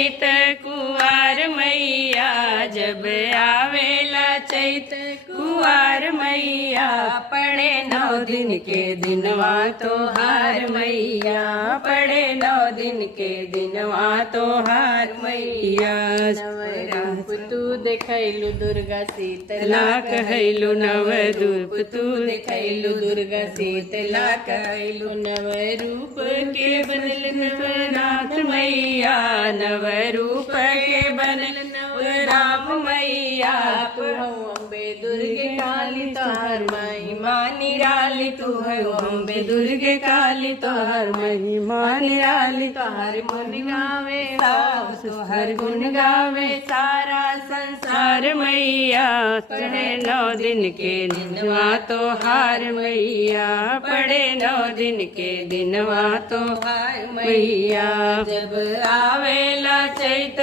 चैत कुवार मैया जब आवेला चैत कुवार मैया पड़े 9 दिन के दिनवा तोहार मैया पड़े 9 दिन के दिनवा तोहार मैया नवरूप तू देखैलु दुर्गा शीतला कहैलु नवरूप तू देखैलु दुर्गा शीतला कहैलु नवरूप के बनल नवनाथ मैया नवरूप के बनल नवराम मैया तू अम्बे दुर्गे काली तोहर महिमा निराली तू है अम्बे दुर्गे काली तोहर महिमा निराली तोहर गुण गावे तोहर गुण गावे सारा संसार मैया पड़े 9 दिन के दिनवा तोहार मैया पड़े 9 दिन के दिनवा तोहार मैया जब आवेला चैत